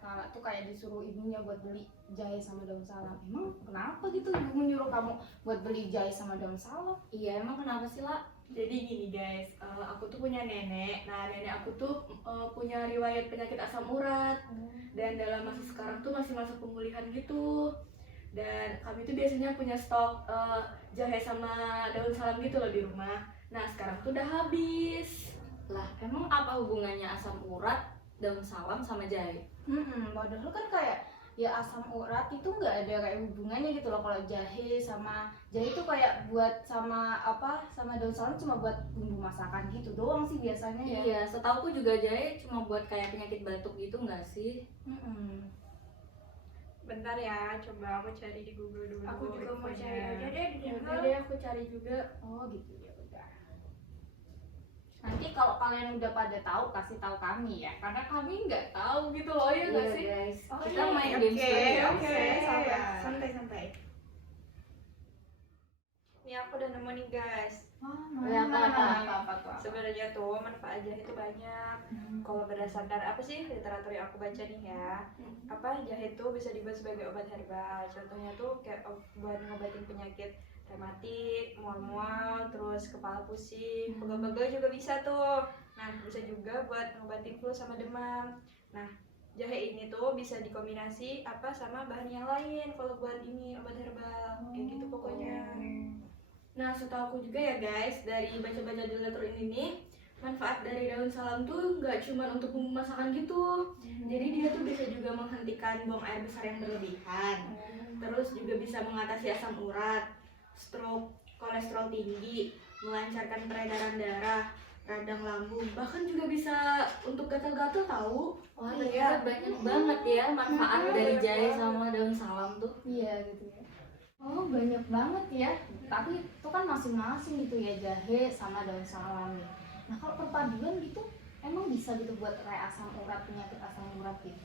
Kala tuh kayak disuruh ibunya buat beli jahe sama daun salam. Emang kenapa gitu ibu menyuruh kamu buat beli jahe sama daun salam? Iya, emang kenapa sih, La? Jadi gini guys, aku tuh punya nenek. Nah, nenek aku tuh punya riwayat penyakit asam urat. Dan dalam masa sekarang tuh masih masa pemulihan gitu. Dan kami tuh biasanya punya stok jahe sama daun salam gitu loh di rumah. Nah, sekarang tuh udah habis. Lah, emang apa hubungannya asam urat, daun salam sama jahe? Padahal kan kayak ya asam urat itu nggak ada kayak hubungannya gitu loh. Kalau jahe itu kayak buat sama daun salam cuma buat bumbu masakan gitu doang sih biasanya ya. Iya, setauku juga jahe cuma buat kayak penyakit batuk gitu nggak sih? Bentar ya, coba aku cari di Google dulu. Aku juga mau infonya. cari aja deh di Ya udah Google. deh, aku cari juga. Oh gitu ya udah. Nanti kalau kalian udah pada tahu kasih tahu kami ya, karena kami nggak tahu gitu loh ya nggak sih? guys. Oh, Kita iya. main Oke, games dulu ya. oke. Santai-santai. Ini aku udah nemu nih guys. Ya, apa tuh? Sebenarnya tuh manfaat jahe itu banyak. Kalau berdasarkan apa sih literatur yang aku baca nih ya, jahe itu bisa dibuat sebagai obat herbal. Contohnya tuh kayak buat ngobatin penyakit rematik, mual-mual, terus kepala pusing, pegel-pegel juga bisa tuh. Nah, bisa juga buat ngobatin flu sama demam. Nah, jahe ini tuh bisa dikombinasi sama bahan yang lain kalau buat ini obat herbal. Kayak gitu pokoknya. Nah, setahu aku juga ya guys, dari baca-baca di literatur ini nih, manfaat dari daun salam tuh nggak cuma untuk bumbu masakan gitu. Jadi dia tuh bisa juga menghentikan buang air besar yang berlebihan. Terus juga bisa mengatasi asam urat, stroke, kolesterol tinggi, melancarkan peredaran darah, radang lambung, bahkan juga bisa untuk gatal-gatal tahu. Wah, iya, banyak banget ya manfaat dari jahe sama daun salam tuh. Iya gitu ya. Oh banyak banget ya. Tapi itu kan masing-masing gitu ya, jahe sama daun salam nih. Nah kalau perpaduan gitu emang bisa gitu buat kayak asam urat, penyakit asam urat gitu?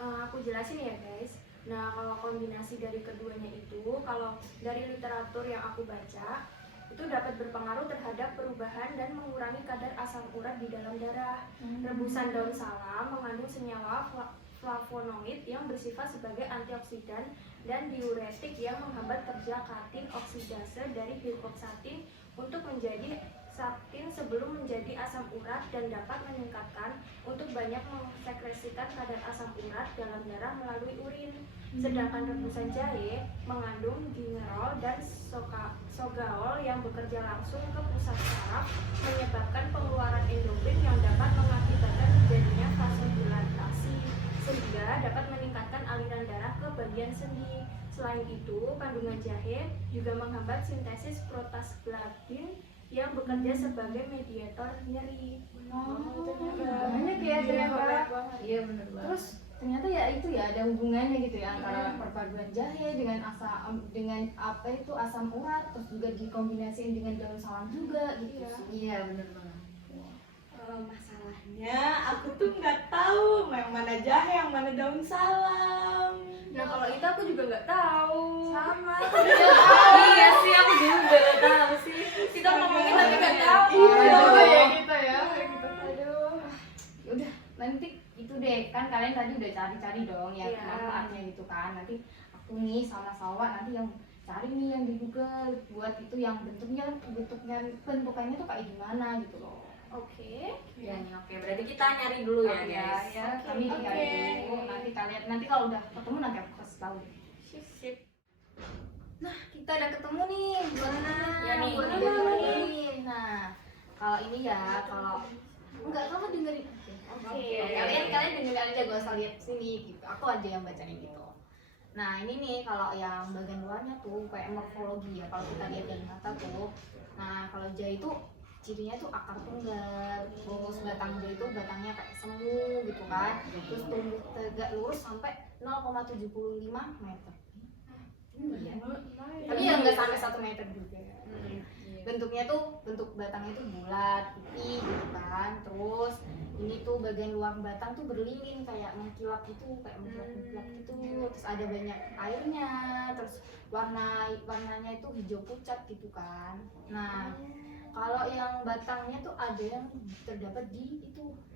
Aku jelasin ya guys. Nah, kalau kombinasi dari keduanya itu, kalau dari literatur yang aku baca, itu dapat berpengaruh terhadap perubahan dan mengurangi kadar asam urat di dalam darah. Rebusan daun salam mengandung senyawa flavonoid yang bersifat sebagai antioksidan dan diuretik yang menghambat kerja katin oksidase dari hipoksatin untuk menjadi saktin sebelum menjadi asam urat dan dapat meningkatkan untuk banyak mensekresikan kadar asam urat dalam darah melalui urin. Sedangkan rebusan jahe mengandung gingerol dan sogaol yang bekerja langsung ke pusat saraf menyebabkan pengeluaran endorfin yang dapat mengakibatkan terjadinya vasodilatasi sehingga dapat meningkatkan aliran darah ke bagian sendi. Selain itu, kandungan jahe juga menghambat sintesis prostaglandin yang bekerja sebagai mediator nyeri. Banyak ya ternyata. Iya, bener banget. Terus ternyata ya itu ya ada hubungannya gitu ya antara perpaduan jahe dengan asam urat, terus juga dikombinasiin dengan daun salam juga gitu sih. Iya, bener banget. Masalahnya aku tuh nggak tahu yang mana jahe, yang mana daun salam. Nah, kalau itu aku juga nggak tahu. Sama. Iya sih, aku juga nggak tahu sih. Kita ngomongin tapi nggak tahu. Iya gitu ya. Aduh. Udah nanti itu deh kan kalian tadi udah cari-cari dong ya Iya. manfaatnya gitu kan. Nanti aku nih sama Salwa nanti yang cari nih yang di Google buat itu yang bentukannya tuh kayak gimana gitu loh. Oke. Ya, oke. Berarti kita nyari dulu ya, Oke, guys. ya, kami tinggal dulu. Nanti kalau udah ketemu nanti aku kasih tahu deh. Sip. Nah, kita udah ketemu nih. Gimana? Ya nih, Gimana ini nih? Nah, kalau ini ya, enggak kamu dengerin. Oke. Kalian dengerin aja, gak usah lihat sini gitu. Aku aja yang bacain gitu. Nah, ini nih kalau yang bagian luarnya tuh kayak morfologi ya. Kalau kita lihat dari mata tuh. Nah, kalau jahe itu cirinya tuh akar tunggal, terus batang jahe itu batangnya kayak semu gitu kan, terus tumbuh tegak lurus sampai 0,75 meter. Iya. Tapi ya nggak sampai 1 meter juga. Bentuk batangnya tuh bulat, putih gitu kan. Terus ini tuh bagian luar batang tuh berlilin kayak mengkilap gitu, kayak mengkilap gitu. Terus ada banyak airnya, terus warnanya itu hijau pucat gitu kan. Nah, Kalau yang batangnya tuh ada yang terdapat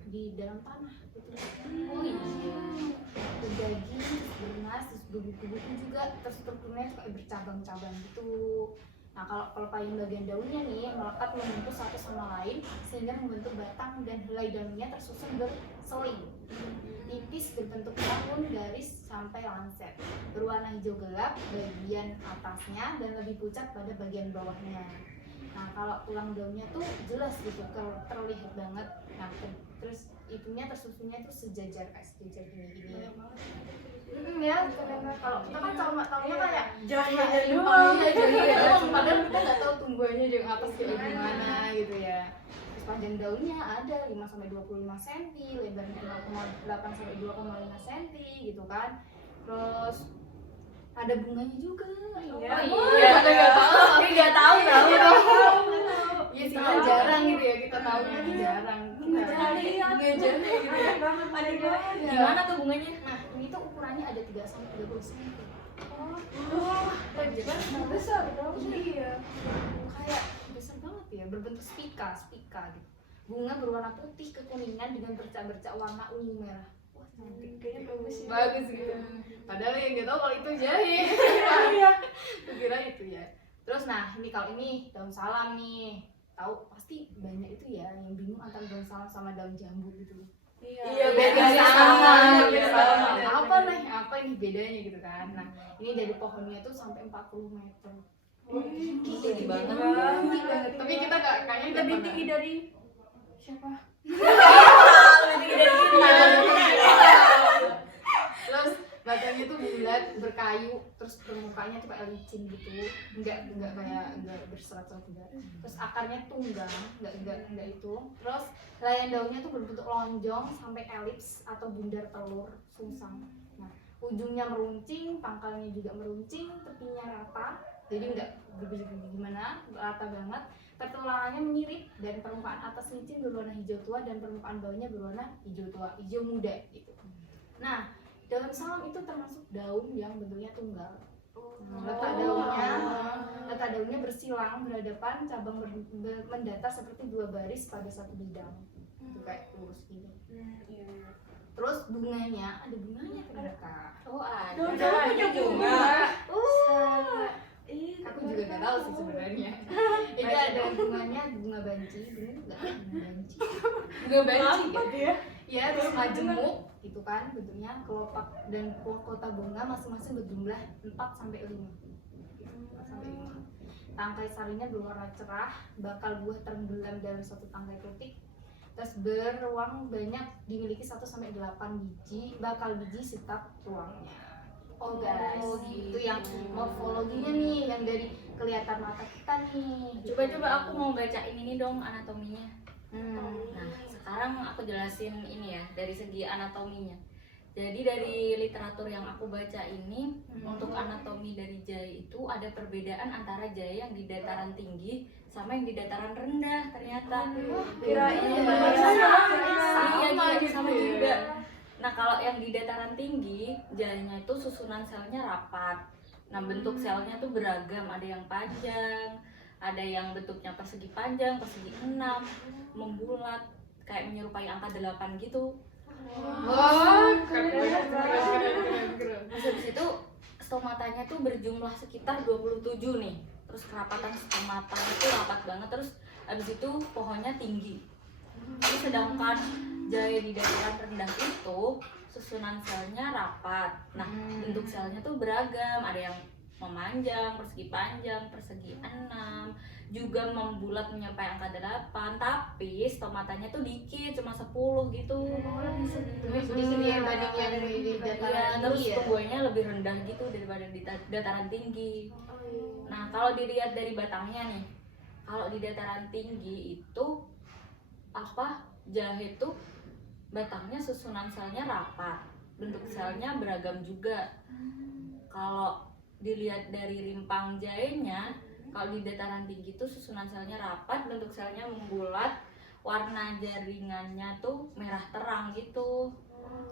di dalam tanah gitu. Oh iya. Berbagi, bernas, terus berbuku-buku juga, terus strukturnya kayak bercabang-cabang gitu. Nah kalau payung bagian daunnya nih melekat membungkus satu sama lain sehingga membentuk batang dan helai daunnya tersusun berseling. Tipis berbentuk daun, garis sampai lancet. Berwarna hijau gelap bagian atasnya dan lebih pucat pada bagian bawahnya. Nah kalau tulang daunnya tuh jelas gitu, terlihat banget. Nah terus itunya tersusunnya tuh sejajar gini. Ya, karena kalau kita kan tahunya kayak Jahenya doang. Iya, jahenya doang. Padahal kita nggak tahu tumbuhannya di atas kayak gimana gitu ya. Terus panjang daunnya ada 5-25 cm, lebarnya 0,8 sampai 2,5 cm gitu kan. Terus ada bunganya juga. Iya. Ada nggak tahu? Tapi nggak tahu. Iya sih kan jarang gitu ya, kita tahunya tuh jarang. Bunga jahe gitu ya. Ada banget. Gimana tuh bunganya? Nah, ini tuh ukurannya ada 3 sampai 30 cm. Besar dong. Iya. Kayak besar banget ya, berbentuk spika gitu. Bunga berwarna putih kekuningan dengan bercak-bercak warna ungu merah. Wah, cantik. Kayaknya bagus sih. Bagus gitu. Padahal yang nggak tahu kalau itu jahe. Iya. Aku kira itu ya. Terus nah, ini kalau ini daun salam nih. Tahu pasti banyak itu ya yang bingung antara daun salam sama daun jambu gitu. Iya, bedanya sama. beda Sama. apa ini bedanya gitu kan. Nah, ini dari pohonnya tuh sampai 40 meter. Tinggi banget. Tinggi banget. Tapi kita kayaknya nggak Lebih pernah. tinggi dari siapa? Terus batangnya tuh bulat, berkayu, terus permukaannya tuh kayak licin gitu, enggak berserat-serat enggak. Terus akarnya tunggang, enggak itu. Terus helaian daunnya tuh berbentuk lonjong sampai elips atau bundar telur sungsang. Nah, ujungnya meruncing, pangkalnya juga meruncing, tepinya rata, jadi enggak gimana, rata banget. Pertulangannya menyirip dan permukaan atas licin berwarna hijau tua dan permukaan bawahnya berwarna hijau tua, hijau muda gitu. Nah, daun salam itu termasuk daun yang bentuknya tunggal. Letak daunnya bersilang berhadapan, cabang mendata seperti dua baris pada satu bidang. Itu kayak lurus gini. Terus bunganya, ada bunganya ternyata. Oh ada. Daun punya bunga. Aku juga nggak tahu sih sebenarnya. Ini ada bunganya, bunga banci, bener nggak? Bunga banci ya? Ya, terus majemuk gitu kan bentuknya, kelopak dan kota bunga masing-masing berjumlah 4 sampai 5. 4 sampai 5. Tangkai sarinya berwarna cerah, bakal buah tenggelam dalam satu tangkai ketik. Terus beruang banyak dimiliki 1 sampai 8 biji, bakal biji setiap ruangnya. Oh guys, itu yang morfologinya nih, yang dari kelihatan mata kita nih. Coba aku mau bacain ini dong anatominya. Nah, sekarang aku jelasin ini ya dari segi anatominya. Jadi dari literatur yang aku baca ini, untuk anatomi dari jahe itu ada perbedaan antara jahe yang di dataran tinggi sama yang di dataran rendah ternyata. Kirain Iya, sama juga. Nah, kalau yang di dataran tinggi, jahenya itu susunan selnya rapat. Nah, bentuk selnya tuh beragam, ada yang panjang, ada yang bentuknya persegi panjang, persegi 6, membulat, kayak menyerupai angka 8 gitu. Wah, keren. Terus habis itu stomatanya tuh berjumlah sekitar 27 nih. Terus kerapatan stomatanya tuh rapat banget, terus habis itu pohonnya tinggi. Terus sedangkan jahe di dataran rendah itu susunan selnya rapat. Nah, bentuk selnya tuh beragam, ada yang memanjang, persegi panjang, persegi 6, juga membulat mencapai angka 8, tapi stomatanya tuh dikit, cuma 10 gitu. Sedikit ya dibanding yang di dataran Terus tinggi ya. tumbuhannya lebih rendah gitu daripada di dataran tinggi. Nah, kalau dilihat dari batangnya nih, kalau di dataran tinggi itu jahe tuh batangnya susunan selnya rapat, bentuk selnya beragam juga. Kalau dilihat dari rimpang jahenya, kalau di dataran tinggi tuh susunan selnya rapat, bentuk selnya membulat, warna jaringannya tuh merah terang gitu.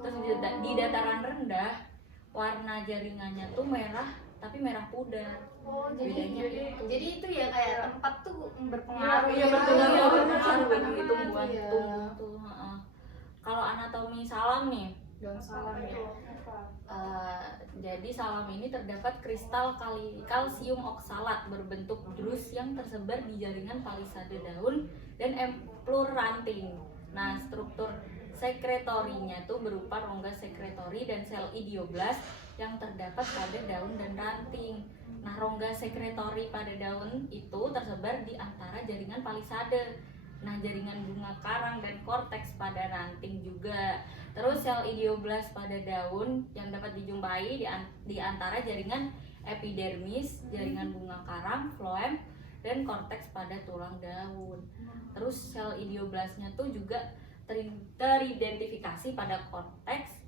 Terus di dataran rendah warna jaringannya tuh merah tapi merah pudar. Oh, Bedanya jadi itu ya kayak tempat tuh berpengaruh. Iya, ya. berpengaruh. Iya, berpengaruh benar. begitu buat Iya. tumbuh tuh. Heeh. Kalau anatomi salam nih, Daun salam ya. jadi salam ini terdapat kristal kalsium oksalat berbentuk drus yang tersebar di jaringan palisade daun dan emplur ranting. Nah, struktur sekretorinya tuh berupa rongga sekretori dan sel idioblast yang terdapat pada daun dan ranting. Nah, rongga sekretori pada daun itu tersebar di antara jaringan palisade. Nah, jaringan bunga karang dan korteks pada ranting juga. Terus sel idioblast pada daun yang dapat dijumpai di antara jaringan epidermis, jaringan bunga karang, phloem, dan korteks pada tulang daun. Terus sel idioblastnya tuh juga teridentifikasi pada korteks,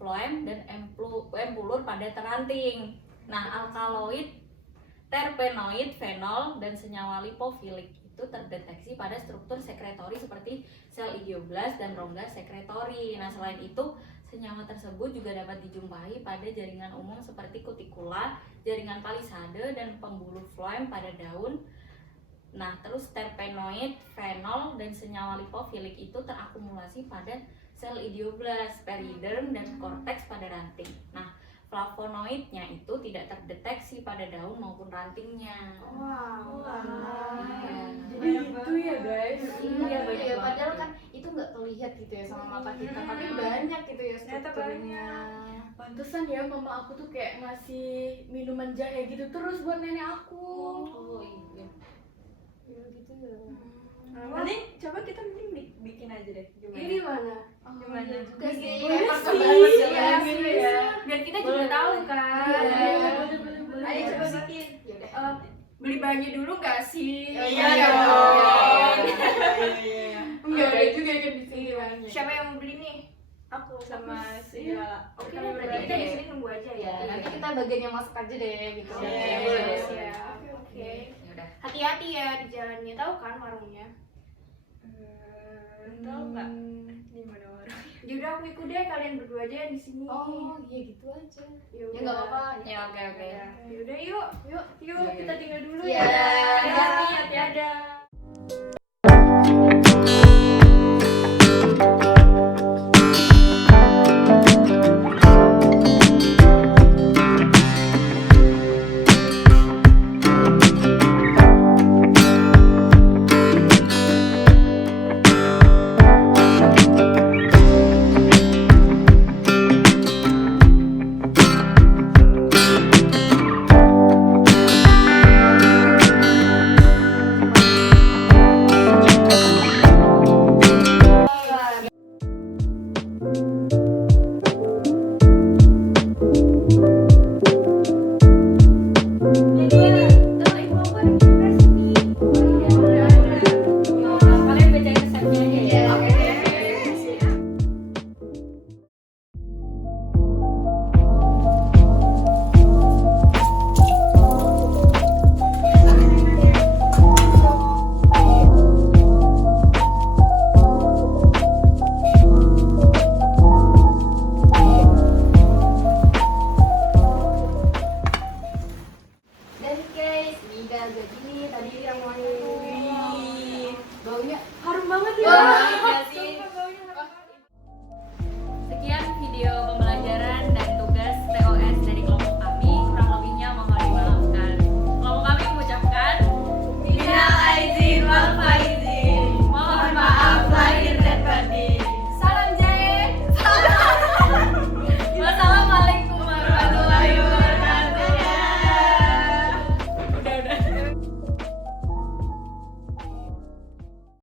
phloem, dan empulur pada ranting. Nah, alkaloid, terpenoid, fenol, dan senyawa lipofilik itu terdeteksi pada struktur sekretori seperti sel idioblast dan rongga sekretori. Nah, selain itu, senyawa tersebut juga dapat dijumpai pada jaringan umum seperti kutikula, jaringan palisade, dan pembuluh phloem pada daun. Nah, terus terpenoid, fenol, dan senyawa lipofilik itu terakumulasi pada sel idioblast, periderm, dan korteks pada ranting. Nah, flavonoidnya itu tidak terdeteksi pada daun maupun rantingnya. Wow. Jadi gitu ya guys. Iya, banyak iya, banget. padahal kan itu nggak terlihat gitu ya sama mata kita, tapi banyak gitu ya Ternyata strukturnya. Pantesan ya mama aku tuh kayak ngasih minuman jahe gitu terus buat nenek aku. Oh iya. Iya gitu ya. Mending coba kita bikin aja deh gimana? Ini mana? Gimana? Juga sih, Boleh emang sih, kebanget iya, gitu iya. ya. Biar kita juga tahu kan. Boleh. Ayo coba bikin. Yaudah. Beli bahannya dulu nggak sih? Iya dong. Iya. Enggak ada juga kan di sini bahannya. Siapa yang mau beli nih? Aku sama si Lala. Oke, berarti kita di sini nunggu aja ya. Ya, nanti kita bagian yang masak aja deh gitu. Oke, Iya. ya. Oke. Yaudah. Hati-hati ya di jalannya, tahu kan warungnya? Tahu nggak di mana warung? Yaudah aku ikut deh, kalian berdua aja di sini. Oh, iya gitu aja. Yaudah. Ya nggak apa-apa. Ya oke. Yaudah yuk, yuk Iya, kita tinggal dulu Iya. ya. Hati-hati, Iya. hati-hati. Kalian bacain resepnya aja ya. Dan guys, ini udah jadi nih tadi ramuannya tuh. Baunya Harum banget ya. wah,